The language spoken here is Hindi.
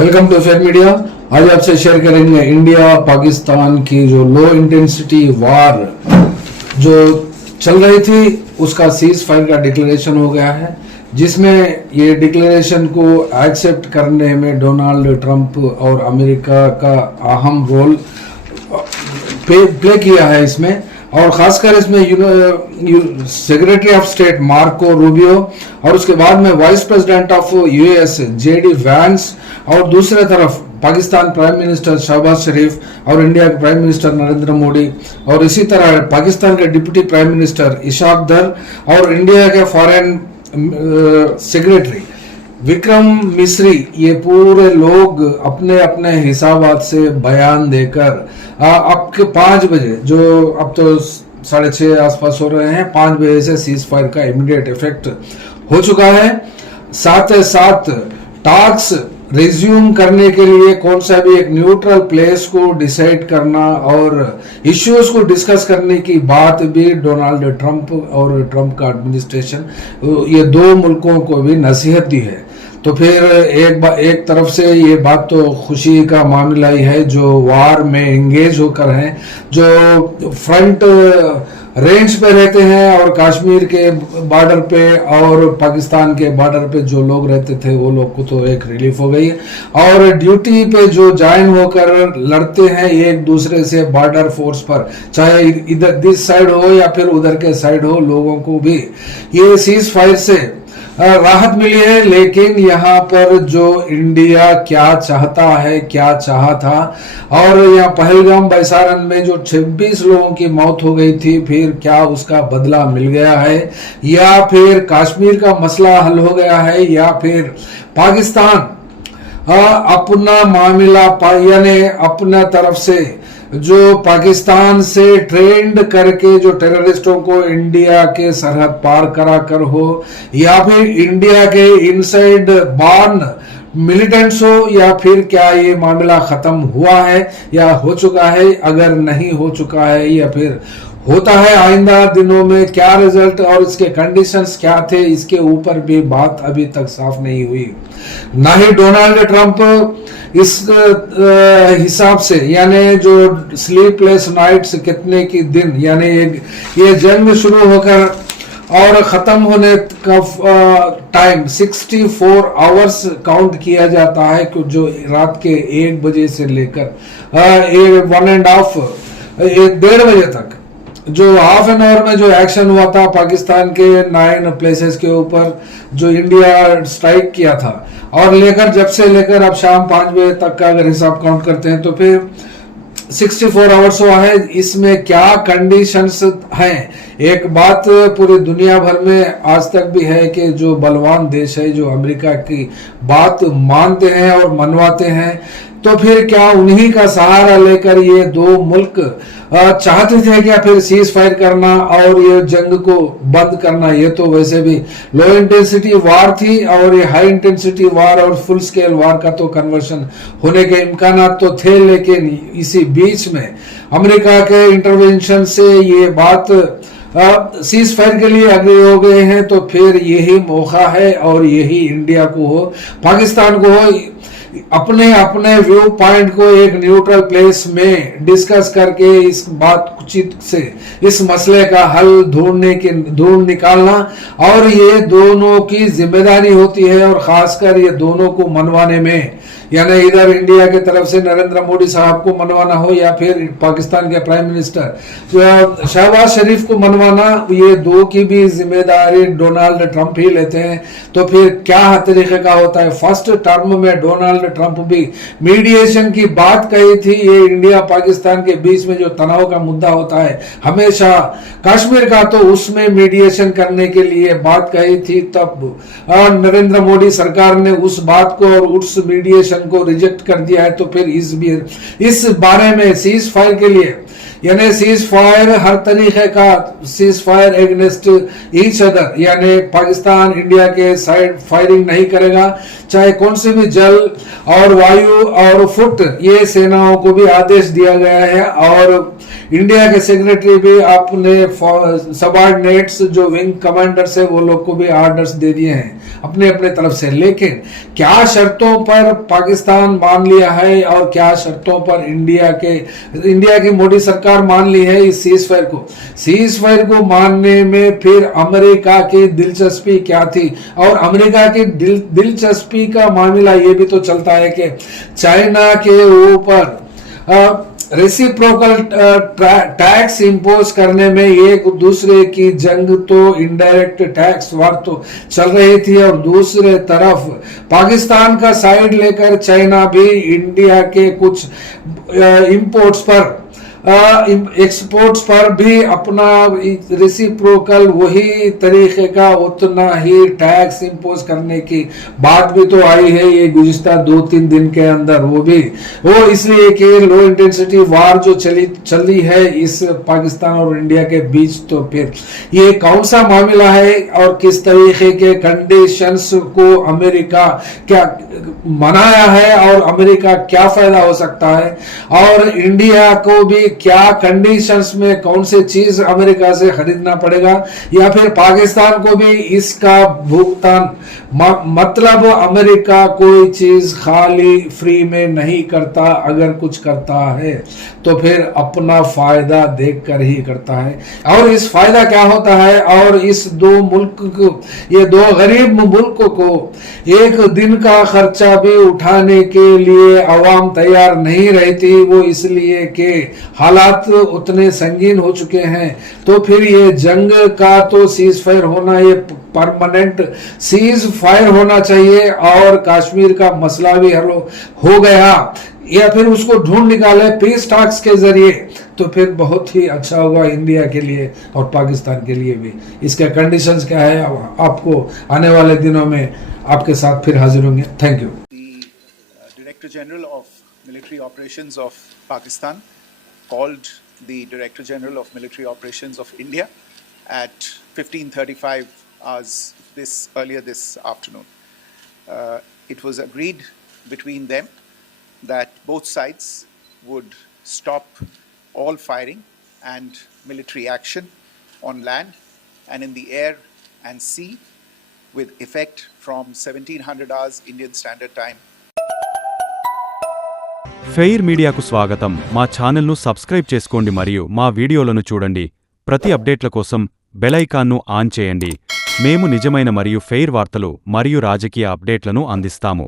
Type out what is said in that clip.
Welcome to fair media. आज आपसे शेयर करेंगे इंडिया पाकिस्तान की जो लो इंटेंसिटी वार जो चल रही थी उसका सीज फायर का डिक्लेरेशन हो गया है, जिसमें ये डिक्लेरेशन को एक्सेप्ट करने में डोनाल्ड ट्रंप और अमेरिका का अहम रोल प्ले किया है इसमें। और खासकर इसमें secretary of state Marco Rubio और उसके बाद में vice president of US JD Vance और दूसरे तरफ पाकिस्तान प्राइम मिनिस्टर शहबाज शरीफ और इंडिया के प्राइम मिनिस्टर नरेंद्र मोदी और इसी तरह पाकिस्तान के डिप्टी प्राइम मिनिस्टर इशाक दर और इंडिया के फॉरेन सेक्रेटरी विक्रम मिस्री, ये पूरे लोग अपने अपने हिसाबात से बयान देकर अब के 5 बजे, जो अब तो 6:30 आसपास हो रहे हैं, 5 बजे से सीज फायर का इमीडिएट इफेक्ट हो चुका है। साथ ही साथ टॉक्स रिज्यूम करने के लिए कौन सा भी एक न्यूट्रल प्लेस को डिसाइड करना और इश्यूज को डिस्कस करने की बात भी डोनाल्ड ट्रंप और ट्रंप का एडमिनिस्ट्रेशन ये दो मुल्कों को भी नसीहत दी है। तो फिर एक तरफ से ये बात तो खुशी का मामला ही है जो वार में एंगेज होकर हैं, जो फ्रंट रेंज पे रहते हैं और कश्मीर के बॉर्डर पे और पाकिस्तान के बॉर्डर पे जो लोग रहते थे वो लोग को तो एक रिलीफ हो गई है। और ड्यूटी पे जो ज्वाइन होकर लड़ते हैं एक दूसरे से बॉर्डर फोर्स पर, चाहे इधर दिस साइड हो या फिर उधर के साइड हो, लोगों को भी ये सीज फायर से राहत मिली है। लेकिन यहाँ पर जो इंडिया क्या चाहता है, क्या चाहा था, और यहाँ पहलगाम बैसारन में जो 26 लोगों की मौत हो गई थी, फिर क्या उसका बदला मिल गया है या फिर कश्मीर का मसला हल हो गया है या फिर पाकिस्तान अपना मामला यानी अपना तरफ से जो पाकिस्तान से ट्रेंड करके जो टेररिस्टों को इंडिया के सरहद पार करा कर हो या फिर इंडिया के इनसाइड बॉर्न मिलिटेंट्स हो, या फिर क्या ये मामला खत्म हुआ है या हो चुका है, अगर नहीं हो चुका है या फिर होता है आइंदा दिनों में क्या रिजल्ट और इसके कंडीशंस क्या थे, इसके ऊपर भी बात अभी तक साफ नहीं हुई। ना ही डोनाल्ड ट्रंप इस हिसाब से, यानी जो स्लीपलेस नाइट्स कितने की दिन, यानी ये जंग शुरू होकर और खत्म होने का टाइम 64 आवर्स काउंट किया जाता है, जो रात के 1 बजे से लेकर 1.5 बजे तक जो हाफ एन आवर में जो एक्शन हुआ था पाकिस्तान के 9 प्लेसेस के ऊपर जो इंडिया स्ट्राइक किया था, और जब से लेकर अब शाम 5 बजे तक का अगर हिसाब काउंट करते हैं तो फिर 64 आवर्स हुआ है। इसमें क्या कंडीशंस हैं, एक बात पूरी दुनिया भर में आज तक भी है कि जो बलवान देश है जो अमेरिका की बात मानते हैं और मनवाते हैं, तो फिर क्या उन्हीं का सहारा लेकर ये दो मुल्क चाहते थे क्या फिर सीज फायर करना और ये जंग को बंद करना। ये तो वैसे भी लो इंटेंसिटी वार थी और ये हाई इंटेंसिटी वार और फुल स्केल वार का तो कन्वर्शन होने के इम्कान तो थे, लेकिन इसी बीच में अमेरिका के इंटरवेंशन से ये बात सीज फायर के लिए अग्री हो गए हैं। तो फिर यही मौका है और यही इंडिया को हो, पाकिस्तान को हो, अपने अपने व्यू पॉइंट को एक न्यूट्रल प्लेस में डिस्कस करके इस बातचीत से इस मसले का हल ढूंढ निकालना, और ये दोनों की जिम्मेदारी होती है। और खासकर ये दोनों को मनवाने में, यानी इधर इंडिया की तरफ से नरेंद्र मोदी साहब को मनवाना हो या फिर पाकिस्तान के प्राइम मिनिस्टर शहबाज शरीफ को मनवाना, ये दो की भी जिम्मेदारी डोनाल्ड ट्रंप ही लेते हैं। तो फिर क्या तरीके का होता है। फर्स्ट टर्म में डोनाल्ड ट्रंप भी मीडिएशन की बात कही थी। ये इंडिया पाकिस्तान के बीच में जो तनाव का मुद्दा होता है हमेशा कश्मीर का, तो उसमें मीडिएशन करने के लिए बात कही थी। तब नरेंद्र मोदी सरकार ने उस बात को और उस मीडिएशन को रिजेक्ट कर दिया है। तो फिर इस बारे में सीज फायर के लिए यानी सीज फायर हर तरीके का cease fire against each other, यानी पाकिस्तान इंडिया के साइड फायरिंग नहीं करेगा, चाहे कौन सी भी जल और वायु और फुट ये सेनाओं को भी आदेश दिया गया है। और इंडिया के सेक्रेटरी भी अपने सबऑर्डिनेट्स जो विंग कमांडर्स है वो लोग को भी ऑर्डर्स दे दिए हैं अपने अपने तरफ से। लेकिन क्या शर्तों पर पाकिस्तान मान लिया है और क्या शर्तों पर इंडिया की मोदी सरकार मान ली है इस सीज फायर को मानने में फिर अमेरिका की दिलचस्पी क्या थी? और अमेरिका की दिलचस्पी का मामला ये भी तो चलता है कि चाइना के ऊपर रेसिप्रोकल टैक्स इंपोज करने में एक दूसरे की जंग, तो इनडायरेक्ट टैक्स वार तो चल रही थी, और दूसरे तरफ पाकिस्तान का साइड लेकर चाइना भी इंडिया के कुछ इंपोर्ट्स पर एक्सपोर्ट्स पर भी अपना रेसिप्रोकल वही तरीके का उतना ही टैक्स इंपोज करने की बात भी तो आई है ये गुज़िश्ता 2-3 दिन के अंदर। वो इसलिए कि लो इंटेंसिटी वार जो चली है इस पाकिस्तान और इंडिया के बीच, तो फिर ये कौन सा मामला है और किस तरीके के कंडीशंस को अमेरिका क्या मनाया है और अमेरिका क्या फायदा हो सकता है, और इंडिया को भी क्या कंडीशंस में कौन से चीज अमेरिका से खरीदना पड़ेगा, या फिर पाकिस्तान को भी इसका भुगतान, मतलब अमेरिका कोई चीज खाली फ्री में नहीं करता, अगर कुछ करता है तो फिर अपना फायदा देखकर ही करता है। और इस फायदा क्या होता है, और इस ये दो गरीब मुल्क को एक दिन का खर्चा भी उठाने के लिए अवाम तैयार नहीं रहती, वो इसलिए कि हालात उतने संगीन हो चुके हैं। तो फिर ये जंग का तो सीज फायर होना, ये परमानेंट सीज फायर होना चाहिए, और कश्मीर का मसला भी हल हो गया, या फिर उसको ढूंढ निकाले पीस टॉक्स के जरिए, तो फिर बहुत ही अच्छा होगा इंडिया के लिए और पाकिस्तान के लिए भी। इसका कंडीशंस क्या है आपको आने वाले दिनों में आपके साथ फिर हाजिर होंगे। Thank you. Director General of Military Operations of Pakistan called the Director General of Military Operations of India at 15:35 hours earlier this afternoon. It was agreed between them that both sides would stop all firing and military action on land and in the air and sea with effect from 1700 hours Indian Standard Time. Fair మీడియాకు స్వాగతం. మా ఛానల్ను సబ్స్క్రైబ్ చేసుకోండి మరియు మా వీడియోలను చూడండి. ప్రతి అప్డేట్ల కోసం బెల్ ఐకాన్ను ఆన్ చేయండి. మేము నిజమైన మరియు ఫెయిర్ వార్తలు మరియు రాజకీయ అప్డేట్లను అందిస్తాము.